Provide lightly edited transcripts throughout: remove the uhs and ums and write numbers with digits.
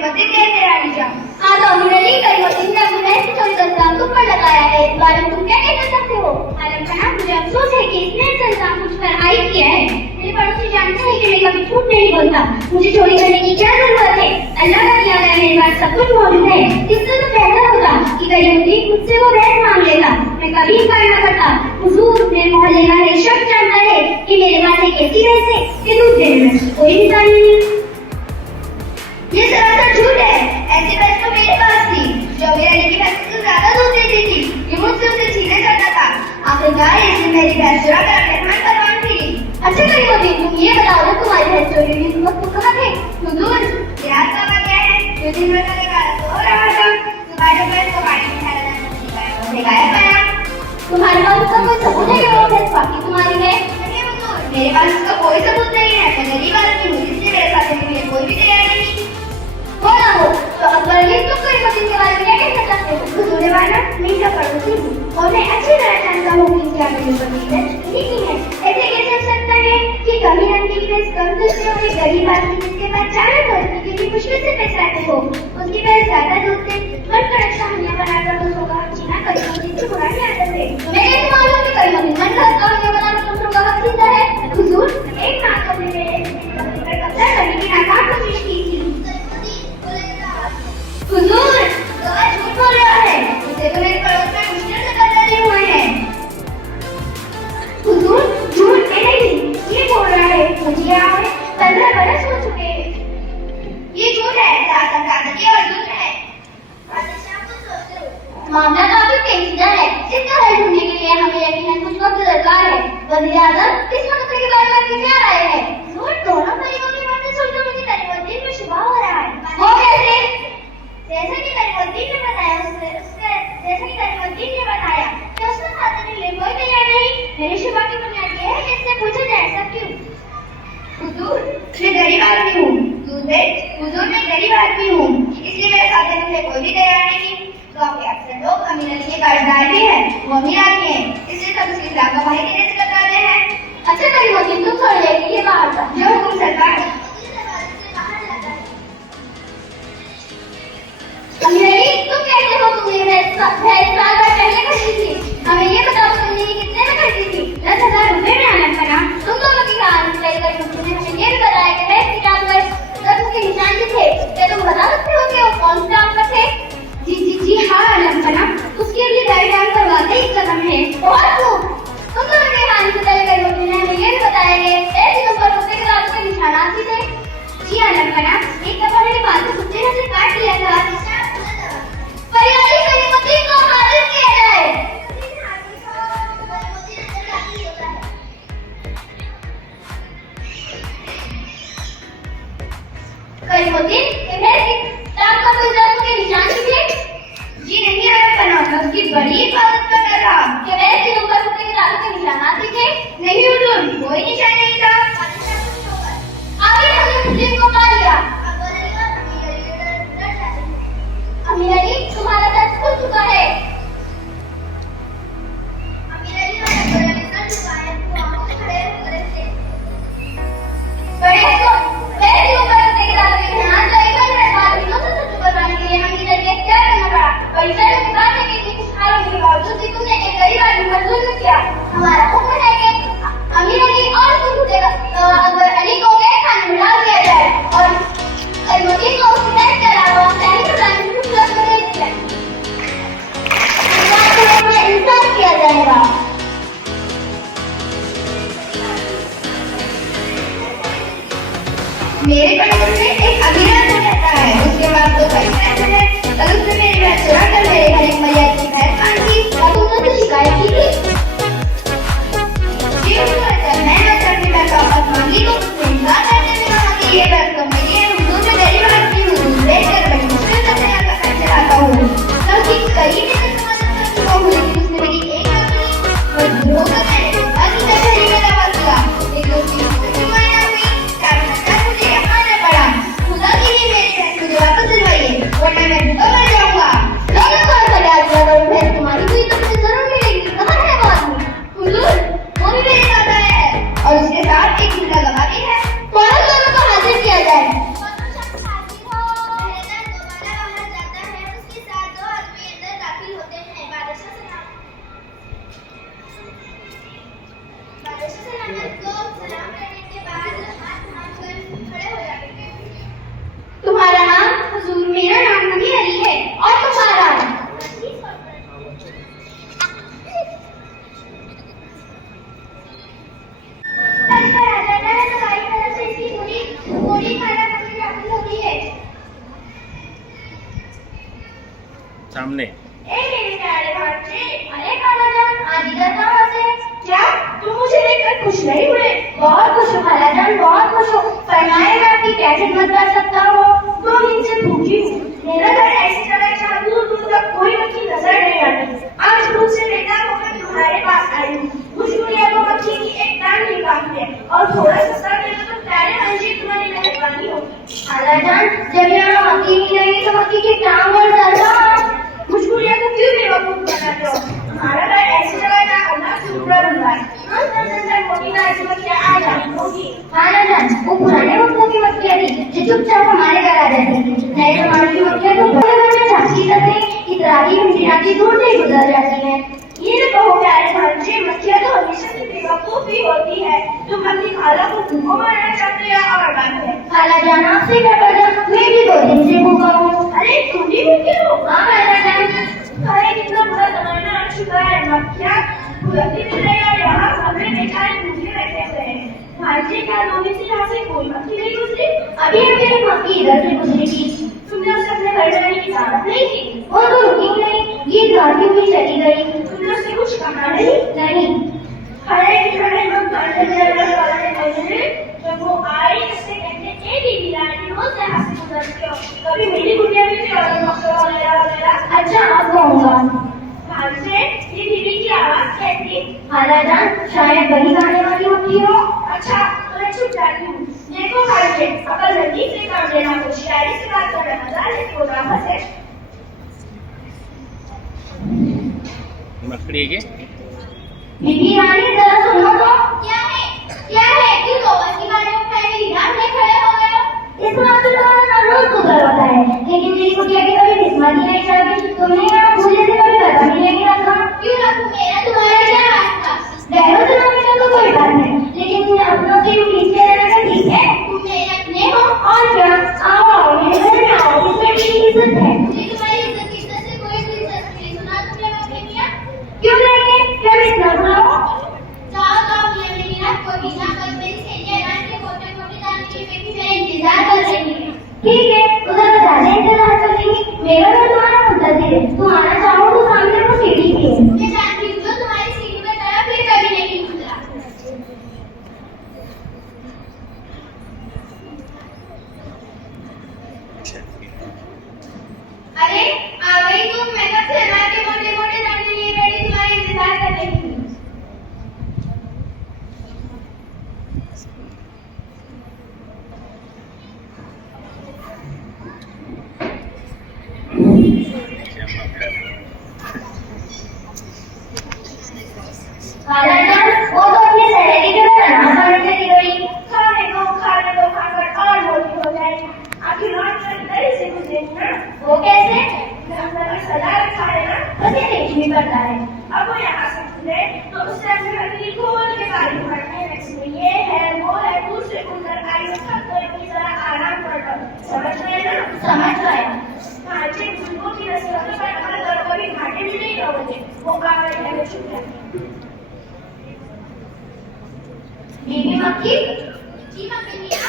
करीमुद्दीन कैसे रानी जाऊं? हाँ तो अमीर अली, करीमुद्दीन ने अपनी बहन की चोरी का इल्जाम तुम पर लगाया है, इस बारे में तुम क्या कह सकते हो? आलम खाना, मुझे अफसोस है कि इसने ऐसा इल्जाम मुझ पर आयद किया है। मेरे पड़ोसी जानते हैं कि मैं कभी झूठ नहीं बोलता। मुझे चोरी करने की क्या जरूरत है? अल्लाह का दिया गया मेरे पास सब कुछ मौजूद है। इससे तो बेहतर होता कि करीमुद्दीन मुझसे वो बहन मांग लेता। मैं कभी इनकार न करता। हुजूर, मेरे मोहल्ले का हर शख्स जानता है कि मेरे पास एक ऐसी भैंस है कि दूध देने में कोई इंसान नहीं। ये सरासर झूठ है। ऐसी भैंस तो मेरे पास थी जो मेरे अली की भैंस से ज्यादा दूध देती थी। ये मुझसे उसे छीनना चाहता था। आखिरकार इसने मेरी भैंस चुरा कर अपने खान पर बांध दी। अच्छा करीमुद्दीन, तुम ये बताओ ना, तुम्हारी भैंस चोरी हुई तुम वक्त कहाँ थे? हुजूर, रात का वक्त है। जो दिन भर का सो रहा था, सुबह जब मैं इसको पानी में डाला गायब पाया। तुम्हारे पास उसका कोई सबूत है कि वो भैंस वाकई तुम्हारी है? नहीं हुजूर, मेरे पास उसका कोई सबूत नहीं है। मैं गरीब आदमी हूँ, इसलिए मेरे साथ रहने के लिए कोई भी तैयार नहीं। हो ना हो तो अकबर अली, तुम करीमुद्दीन के बारे में क्या कहना चाहते हो? हुजूर वाला, मैं इसका पड़ोसी हूँ और मैं अच्छी तरह जानता हूँ कि क्या करीमुद्दीन है नहीं है। ऐसे कैसे हो सकता है कि कभी रंग की भैंस कम दूध से और एक गरीब आदमी जिसके पास चारा खरीदने के लिए मुश्किल से पैसे आते हो, उसकी भैंस ज्यादा दूध से मन कड़क कहानियां बनाकर दूसरों का हक छीना करीमुद्दीन की पुरानी आदत है। तुम्हें कैसे मालूम कि करीमुद्दीन मन कड़क कहानियां बनाकर दूसरों का हक छीनता है? हुजूर, एक नाकाम ने मेरे पर कब्जा करने की नाकाम कोशिश की थी। हुजूर, गवाह झूठ बोल रहा है। उसे तो मेरे पड़ोस में मुश्किल से कब्जा लिए हुए हैं। हुजूर, झूठ नहीं, ये बोल रहा है मुझे यहाँ 15 बरस हो चुके हैं। ये झूठ है, ताकत और झूठ है। मामला काफी पेचीदा है। इसका हल ढूंढने के लिए हमें यकीनन कुछ वक्त दरकार है। वज़ीर आज़म इस मसले के बारे में क्या राय है? हुजूर, दोनों परिवारों की बातें सुनकर मुझे करीमुद्दीन में शुबा हो रहा है। वो कैसे? जैसा कि करीमुद्दीन ने बताया कि उसका साथ देने के लिए कोई तैयार नहीं। मेरे शुबा की बुनियाद ये है कि इससे पूछा जाए ऐसा क्यों? हुजूर, मैं गरीब आदमी हूँ। हुजूर, मैं गरीब आदमी हूँ, इसलिए मेरे साथ देने के लिए कोई भी तैयार नहीं। गाँव के अक्सर लोग अमीर अली के कर्जदार भी हैं, वो अमीर आदमी हैं, इसलिए सब उसके खिलाफ गवाही देने से कतराते हैं। अच्छा करीमुद्दीन, तुम छोड़ जाएगी ये बाहर का जो हुकुम सरकार। अमीर अली, तुम कहते हो तुमने भैंस साल भर पहले खरीदी थी। हमें ये बताओ तुमने ये कितने में खरीदी थी? 10,000 रुपए में आना पड़ा। तुम दोनों की कहानी तय कर तुमने हमें ये भी बताया कि भैंस की टांग पर 10 के निशान भी थे। क्या तुम बता सकते हो कि वो कौन सी टांग पर थे? जी हाँ आलम खाना, उसकी अगली दाढ़ी डांग पर वाकई कदम है। बहुत खूब। तुम दोनों की कहानी से तय कर तुमने हमें ये भी बताया कि ऐसे तुम पर कुत्ते के दांतों के निशानात भी थे। जी आलम खाना, एक दफा मेरे पालतू कुत्ते ने उसे काट लिया था। परिवारी करीमुद्दीन को हाजिर किया जाए। करीमुद्दीन, भैंस की टांग पर कोई दांतों के निशान भी थे? जी नहीं आलम खाना, मैं उसकी बड़ी हिफाजत कर रहा था। क्या भैंस के तुम पर कुत्ते के दांतों के निशानात भी थे? नहीं हुजूर, कोई निशान नहीं था। आगे हमने मुस्लिम को पा लिया। अमीर अली, तुम्हारा दर्द खुल चुका है। हमारा हुक्म है कि अमीर अली और अकबर अली को गैर कानूनी डाल दिया जाए और करीमुद्दीन को उसकी भैंस के अलावा इंसान किया जाएगा। मेरे पड़ोस में एक अमीर आदमी रहता है, उसके पास 2 पैसे हैं। कल उसने मेरी भैंस चुरा कर मेरे घर एक मर्यादा की भैंस मांगी। क्या तुमने तो शिकायत की थी? जी हुजूर, जब मैंने अपनी भैंस वापस मांगी तो उसने इनकार करने में कहा कि ये भैंस तो मेरी है। हुजूर, मैं गरीब आदमी हूँ, दूध बेचकर बड़ी मुश्किल से अपने घर का खर्च चलाता हूँ। मैं उसकी कई मेहनत से मदद कर चुका हूँ, लेकिन उसने मेरी एक बात सुनी और धोखा मैंने देखा कि मैं गरीब में दवा दिया। लेकिन उसकी हुक्म ना हुई, 4,000 मुझे यहाँ आना पड़ा। खुदा के लिए मेरी भैंस मुझे वापस दिलवाइए, वरना मैं भूखा मर जाऊंगा। दोनों को ऐसा याद किया करो, भैंस तुम्हारी हुई तो मुझे जरूर मिलेगी। कहाँ है वो आदमी? हुजूर, वो भी मेरे साथ आया है और उसके साथ एक जिंदा गवाह भी है। सामने। ए मेरे प्यारे भांजे, अरे खालाजान, आज इधर कहाँ से? क्या तुम मुझे देखकर खुश नहीं हुए? बहुत खुश हूँ खालाजान, बहुत खुश हूँ। फरमाए मैं आपकी क्या खिदमत कर सकता हूँ? 2 दिन से भूखी हूँ। मेरा घर ऐसी जगह है जहाँ दूर दूर तक कोई मक्खी नजर नहीं आती। आज भूख से बेकार होकर तुम्हारे पास आई हूँ। मुझ गुड़िया को मक्खी की एक टांग नहीं काटती है और थोड़ा सा सर दे दो तो प्यारे भांजे तुम्हारी मेहरबानी होगी। खालाजान, जब यहाँ मक्खी ही नहीं तो मक्खी की टांग और सर कहाँ? मुझ गुड़िया को क्यों बेवकूफ बनाते हो? हमारा घर ऐसी जगह है जहाँ अल्लाह से टुकड़ा बनता है। मोटी ना ऐसी मक्खियाँ आ जाती होगी। खालाजान, वो पुराने वक्तों की मक्खियाँ थी जो चुपचाप हमारे घर आ जाती थी। नए जमाने की मक्खियाँ तो बड़े बड़े झांकी करते इतराती मिठाती दूर से ही गुजर जाती हैं। ये तो कहो प्यारे भांजे, मक्खियाँ तो हमेशा से बेवकूफ ही होती है। तुम अपनी खाला को भूखों मारना चाहते हो और बात है। खालाजान, आपसे क्या पता, मैं भी 2 दिन से भूखा हूँ। अरे तुम भी भूखे हो? हाँ खालाजान। अरे कितना बुरा जमाना आ चुका है। मक्खियाँ बुलंदी मिल रही है, यहाँ हमने बेचारे भूखे बैठे हुए हैं। भांजे, क्या 2 दिन से यहाँ से कोई मक्खी नहीं गुजरी? अभी अभी एक मक्खी इधर से गुजरी थी। तुमने उसे अपने घर जाने की इजाजत नहीं की? वो तो रुकी नहीं, ये गाड़ी हुई चली गई। तुमने उससे कुछ कहा नहीं? नहीं। खड़े हम जब वो आई उससे कहते ए दीदी रानी हो जहाँ से गुजरते हो, कभी मेरी गुड़िया भी थी और वगैरह। अच्छा अब कहूँगा। भांजे, ये दीदी की आवाज कैसी? खालाजान, शायद वही गाने वाली होती हो। अच्छा तो मैं चुप जाती हूँ। देखो भांजे, अगर जल्दी से काम लेना हो, शायरी से बात करना मजा है, प्रोग्राम है। मकड़ी के दीदी रानी जरा सुनो तो। क्या है? क्या है? क्यों 2 बजे गाने में पहले ध्यान से खड़े हो गए हो? इस बात तो तुम्हारा हर रोज गुजर होता है, लेकिन मेरी कुटिया की कभी किस्मत ही नहीं जाती। तुमने यहाँ मुझे से कभी पता भी नहीं रखा। क्यों रखूं? मेरा तुम्हारा क्या हाथ था? गहरों से ना मिला तो कोई बात नहीं, लेकिन तुमने अपनों से पीछे रहना का ठीक है? तुम मेरे अपने हो? और क्या, आओ आओ मेरे घर में आओ, इसमें मेरी इज्जत है। मुझे तुम्हारी इज्जत से कोई दिलचस्पी नहीं। सुना तुमने मम्मी मियाँ? क्यों नहीं? क्या मैं इतना बुरा हूँ? जाओ मियाँ मेरी रात को बिना कल मेरी सहेलियाँ रात के मोटे मोटे दाने की बेटी मेरा इंतजार कर रही है। ठीक है, उधर ज्यादा इंतजार कर लेंगी। मेरा घर तुम्हारा मुंतजिर है, तुम्हारा चाहो तो सामने वो सीढ़ी भी है। मैं जानती हूँ जो तुम्हारी सीढ़ी में तरफ फिर कभी नहीं गुजरा। अरे आ गई तुम? मैं कब से रात के मोटे मोटे दाने लिए बैठी तुम्हारा इंतजार कर रही थी। खालाजान, वो तो अपनी सहेली के घर अनाज बांटने चली गई। खाने दो खाकर और मोटी हो जाएगी। आखिर रात में इधर ही से गुजरेगी ना। वो कैसे? अगर सजा रखा है ना, उसे देखनी पड़ता है। अब वो यहाँ से गुजरे तो उससे अपनी हथेली खोल के गाड़ी भरने लगती। ये है वो है, दूसरे गुजर आई हो थक गई की तरह आराम कर लो। समझ गए ना? समझ गए। भांजे, बुलबुल की नसीहतों पर अमल करो, कभी घाटे में नहीं रहोगे। वो आ गई है, चुप है। बीबी मक्खी, जी मम्मी मियाँ?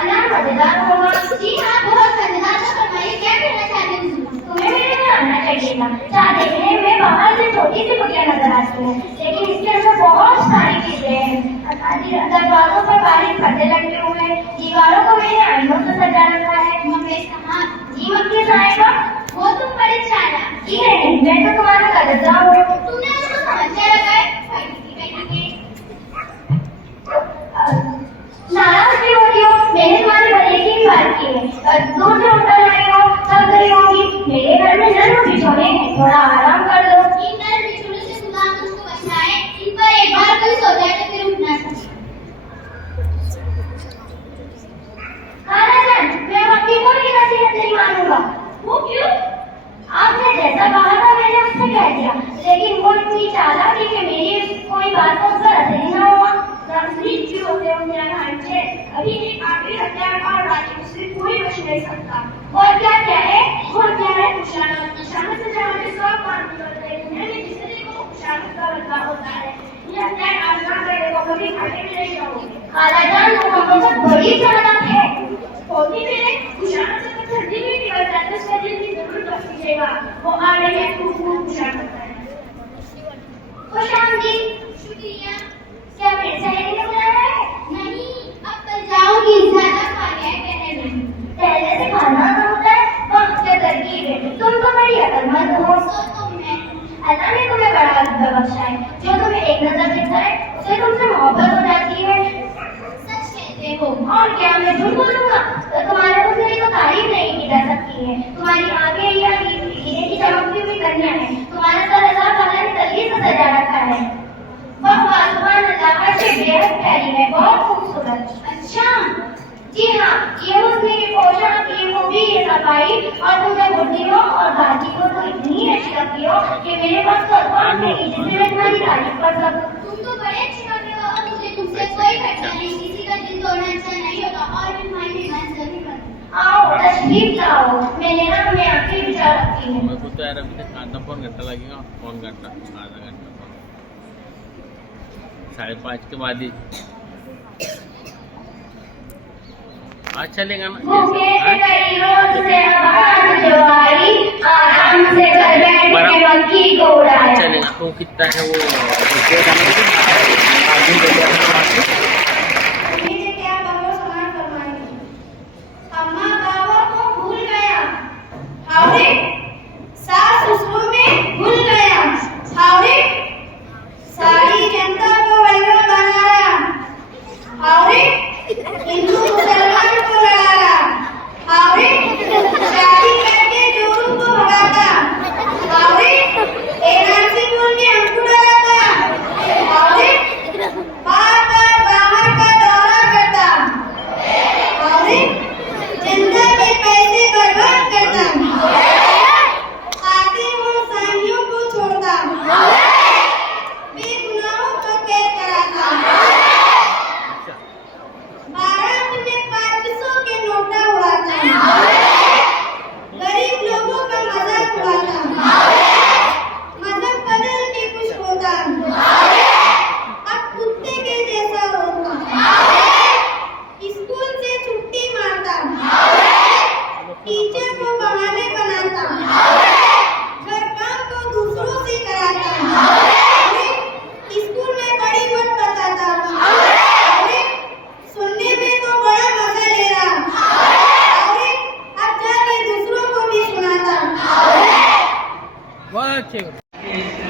अनार मजेदार होगा। जी हाँ, बहुत मजेदार। तो फरमाइए क्या कहना चाहते हैं? तुम्हें मेरे घर आना चाहिए था। चाह देखने में बाहर से छोटी सी कुटिया नजर आती है, लेकिन इसके अंदर बहुत सारी चीजें हैं। दरवाजों पर बारीक पर्दे लगे हुए हैं, दीवारों को मैंने आईनों से सजा रखा है। मम्मी कहाँ? जी मक्खी साहिबा, वो तुम बड़े चालाक। जी नहीं, मैं तो तुम्हारा कदरदान हूँ। तुमने उसको समस्या लगाए नाराज क्यों होती हो? मैंने तुम्हारे भले की बात की है। दूर से उतर रही हो, थक गई होगी। मेरे घर में नर्म बिछौने हैं, थोड़ा आराम कर लो। इन नर बिछुड़ों से खुदा मुझको बचाए। इन पर एक बार कोई सो जाए तो फिर उठना चाहिए। खालाजान, मैं मक्खी को की नसीहत नहीं मानूंगा। वो क्यों? आपने जैसा कहा था मैंने उससे कह दिया, लेकिन वो इतनी चालाक है कि मेरी कोई बात को उसका असर ही ना हुआ। क्यों होते हो मेरा भांजे? अभी एक आखिरी हथियार और बाकी उससे कोई बच नहीं सकता। और क्या क्या है? वो हथियार है खुशामद। खुशामद से जहाँ पे सब काम करते हैं, दुनिया में जिसे देखो खुशामद का बदला होता है। ये हथियार आजमा कर देखो, कभी घाटे में नहीं जाओगे। खालाजान, वो हम लोग बड़ी चालाक है। होती मेरे खुशामद से तो ठंडी भी निकल जाती है, उसका दिल की जरूरत होती है। पूछेगा, वो आ रही है खूब पूछा करता है। खुशाम जी, शुक्रिया। क्या फिर सहेली ने बुलाया है? नहीं, अब कल जाऊंगी, ज्यादा खा गया है कहने में। पहले से खाना ना होता है, वक्त क्या तरकीब है। तुम तो बड़ी अकलमंद हो। तो तुम है। अल्लाह ने तुम्हें बड़ा अजूबा बख्शा है। जो तुम्हें एक नजर दिखता है, उसे तुमसे मोहब्बत हो जाती है। सच कहते हो। और क्या मैं झूठ बोलूंगा? तो तुम्हारे मुझसे तो तारीफ नहीं की जा सकती है। तुम्हारी आंखें या हीरे की चमकती हुई कन्या है। तुम्हारा सर अल्लाह ताला ने तस्वीर से सजा रखा है। वाह वाह, सुभान अल्लाह, अच्छी बेहद प्यारी है, बहुत खूबसूरत। अच्छा, जी हाँ, ये उसने ये पोशाक, ये मूवी, ये सफाई, और तुमने बुढ़ियों और बाकी को तो इतनी अच्छी लगती हो कि मेरे पास तो अखबार नहीं जिससे मैं तुम्हारी तारीफ कर सकूं। तुम तो बड़े अच्छे लग रहे हो और मुझे तुमसे कोई घटना नहीं, किसी का दिल तोड़ना अच्छा नहीं होता और मैं तुम्हारी मेहमान जरूर करूँ। आओ तशरीफ लाओ, मेरे नाम में आखिर विचार रखती है। मेरे को तो यार अभी तक आधा पौन घंटा लगेगा, पौन घंटा, आधा घंटा, 5:30 के बाद ही आज चलेगा ना। भूखे से कई रोज से आवाज जो आई, आराम से घर बैठ के मक्खी को उड़ाया। चलेगा तो कितना है वो मुझे क्या बाबा समान फरमाएंगे? अम्मा बाबा को भूल गया, हावड़े सास ससुर में भूल गया, हावड़े सारी जनता को वैगन बना रहा, हावड़े हिंदू मुसलमान को लड़ा रहा, हावड़े शादी करके जोरू को भगाता, हावड़े एनआरसी बोल के हमको डराता, हावड़े बार बार बाहर का दौरा करता, हावड़े जनता के पैसे बर्बाद करता, आते वो साइयों को छोड़ता, बेगुनाहों को कैद कराता, 12 में 500 के नोटा उड़ाता, गरीब लोगों का मजाक उड़ाता, मजहब बदल के कुछ होता, अब कुत्ते के जैसा रोता, स्कूल से छुट्टी मारता, टीचर को बहाने बनाता, घर काम को दूसरों से कराता, स्कूल में बड़ी मत बताता, सुनने में तो बड़ा मजा ले रहा, अब जाके दूसरों को भी सुनाता। बहुत अच्छे।